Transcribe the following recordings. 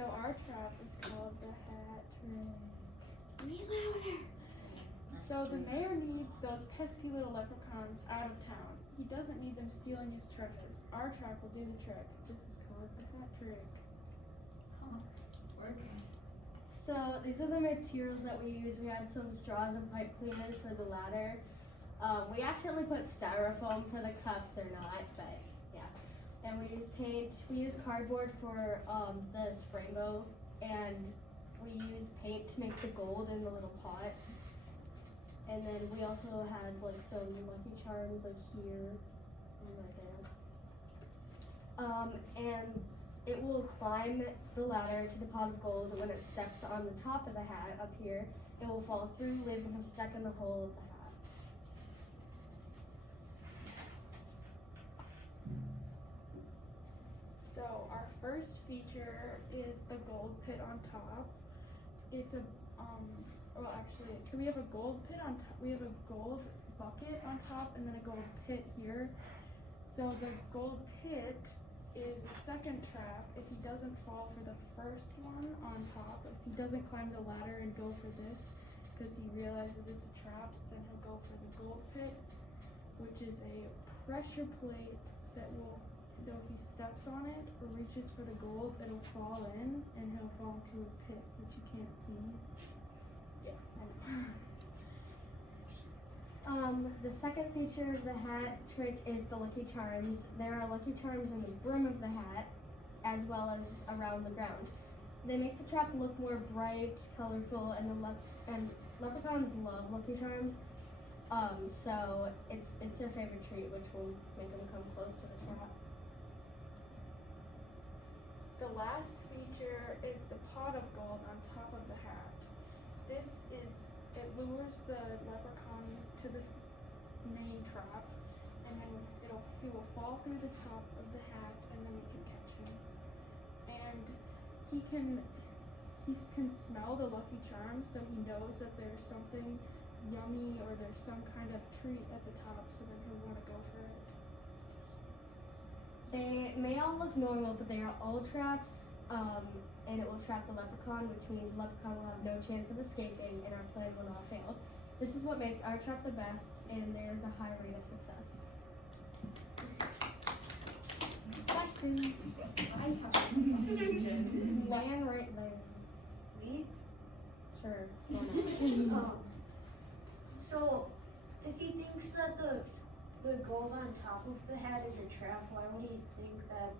So our trap is called the hat trick. Be louder. So the mayor needs those pesky little leprechauns out of town. He doesn't need them stealing his treasures. Our trap will do the trick. This is called the hat trick. So these are the materials that we use. We had some straws and pipe cleaners for the ladder. We accidentally put styrofoam for the cups. They're not, but yeah. And we use paint. We use cardboard for the rainbow, and we use paint to make the gold in the little pot. And then we also had like some Lucky Charms like here and right there. And it will climb the ladder to the pot of gold, and when it steps on the top of the hat up here, it will fall through, leave him stuck in the hole of the hat. So our first feature is the gold pit on top. It's a well, actually, so we have a gold pit on top. We have a gold bucket on top, and then a gold pit here. So the gold pit is a second trap if he doesn't fall for the first one on top. If he doesn't climb the ladder and go for this because he realizes it's a trap, then he'll go for the gold pit, which is a pressure plate that will, so if he steps on it or reaches for the gold, it'll fall in and he'll fall into a pit, which you can't see. Yeah, I know. The second feature of the hat trick is the Lucky Charms. There are Lucky Charms in the brim of the hat, as well as around the ground. They make the trap look more bright, colorful, and leprechauns love Lucky Charms. So it's their favorite treat, which will make them come close to the trap. The last feature is the pot of gold on top of the hat. It lures the leprechaun to the main trap, and then he will fall through the top of the hat, and then we can catch him. And he can smell the Lucky Charms, so he knows that there's something yummy or there's some kind of treat at the top, so then he'll want to go for it. They may all look normal, but they are all traps, and it will trap the leprechaun, which means the leprechaun will have no chance of escaping, and our plan will not fail. This is what makes our trap the best, and there is a high rate of success. Man right there. Me? Sure. So, if he thinks that the gold on top of the hat is a trap, why would he think that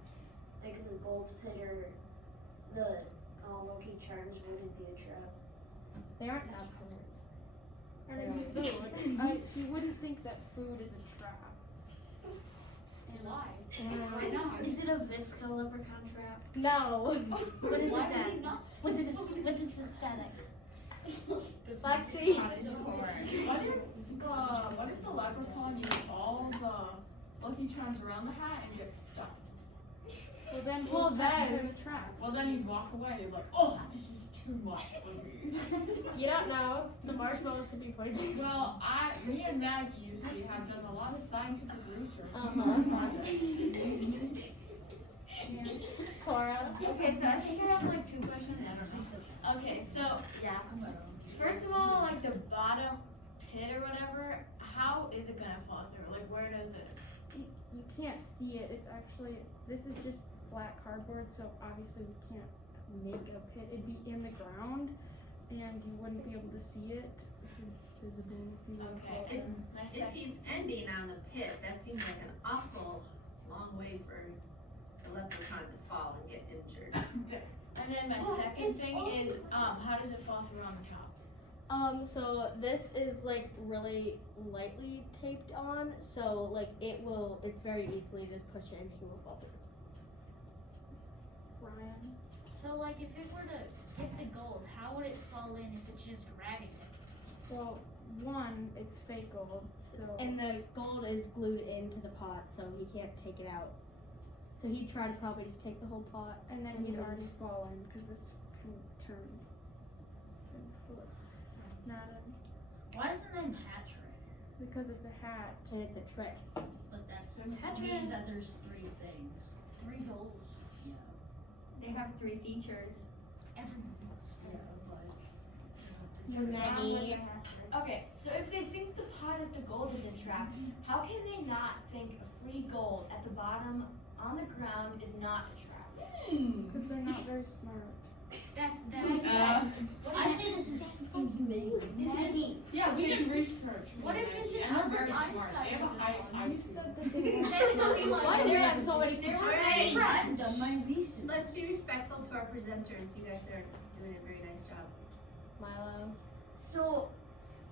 like the gold pit or the Lucky Charms wouldn't be a trap? They aren't that smart. And it's food. He wouldn't think that food is a trap. Why? Why not? Is it a Visco leprechaun trap? No. What is Why it then? would he not? What's its aesthetic? Lexi. What if the leprechaun used all the Lucky Charms around the hat and gets stuck? Well then, then- the trap. Well, then he'd walk away like, oh, this is too much for me. You don't know. The marshmallows could be poisonous. Well, me and Maggie used to have done a lot of scientific research. Cora. Okay, so I think I have like two questions. I don't know. Okay, so yeah. First of all, like the bottom pit or whatever, how is it gonna fall through? Like where does it? You can't see it. This is just flat cardboard, so obviously we can't make a pit. It'd be in the ground, and you wouldn't be able to see it. It's invisible if you want to call it. If he's ending on the pit, that seems like an awful long way for the leprechaun to fall and get injured. And then my second thing is, how does it fall through on the top? So this is like really lightly taped on, so like it's very easily just push it and he will fall through. Ryan. So like if it were to hit the gold, how would it fall in if it's just dragging it? Well, one, it's fake gold, so. And the gold is glued into the pot, so he can't take it out. So he'd try to probably just take the whole pot. And then he'd already fallen because this can turn flip. Madden. Why is the name hat trick? Because it's a hat. And it's a trick. But that Hat means trick. that there's three things. 3 goals. Yeah. They have 3 features. Many. Okay, so if they think the pot at the gold is a trap, how can they not think a free gold at the bottom on the ground is not a trap? Because they're not very smart. I say this is inhumane. Yeah, we did research. What if it's an and they're very Albert smart. They Einstein have a high You IQ. said that they weren't. Why do we have so many They're Alright. friends. Let's be respectful to our presenters. You guys are doing a very nice job. Milo? So,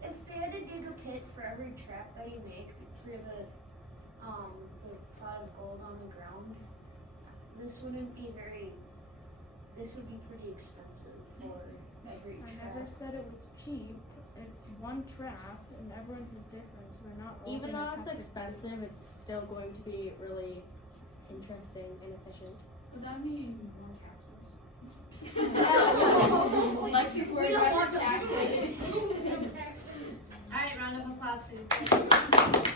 if they had to dig a pit for every trap that you make for the pot of gold on the ground, this would be pretty expensive for every I trap. never said it was cheap. It's one trap, and everyone's is different, so we're not all Even gonna though have it's to- expensive, it's still going to be really interesting and efficient. Would that mean more taxes? Oh, Lexi's worried We don't about want taxes. Alright, round of applause for these guys.